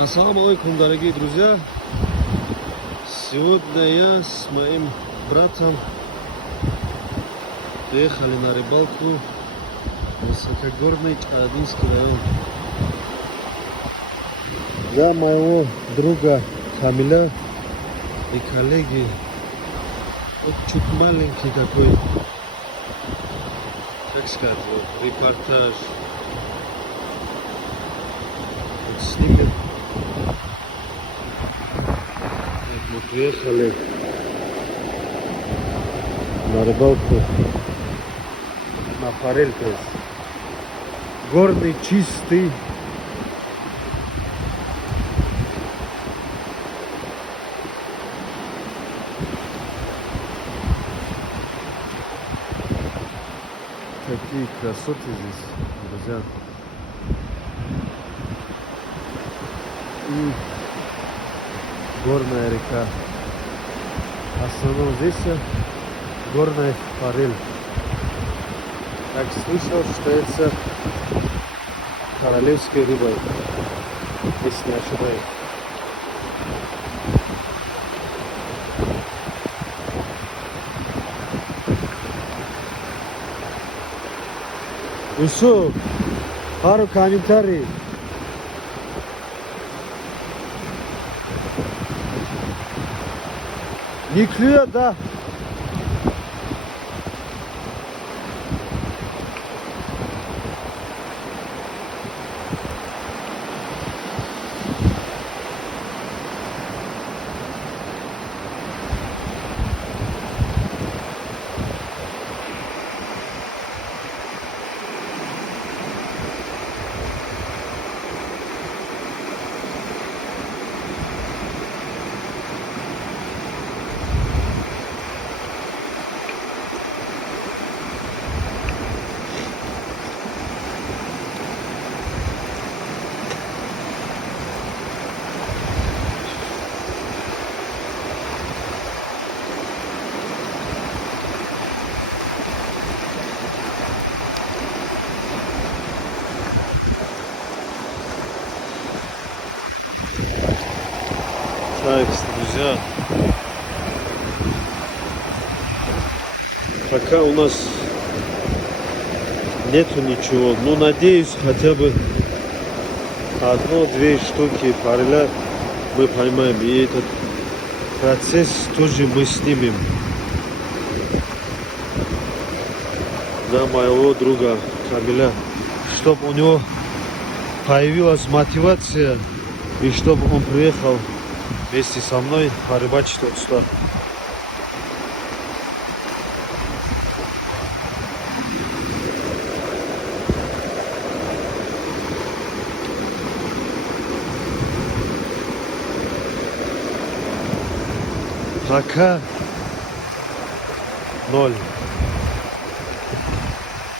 Ассаламу алейкум, дорогие друзья! Сегодня я с моим братом приехали на рыбалку в высокогорный Чарадинский район. Для моего друга Камиля и коллеги вот чуть маленький такой, как сказать, вот, репортаж. Вот снимем. Мы приехали на рыбалку на форель, то есть горный, чистый. Какие красоты здесь, друзья. И горная река. В основном здесь горная форель. Так слышал, что это королевской рыбой, если не ошибаюсь. Ну что, пару комментариев. Не клюет, да? Так, друзья, пока у нас нету ничего, но надеюсь, хотя бы одно-две штуки фореля мы поймаем, и этот процесс тоже мы снимем для моего друга Камиля, чтобы у него появилась мотивация и чтобы он приехал вместе со мной порыбачить вот сюда. Пока 0.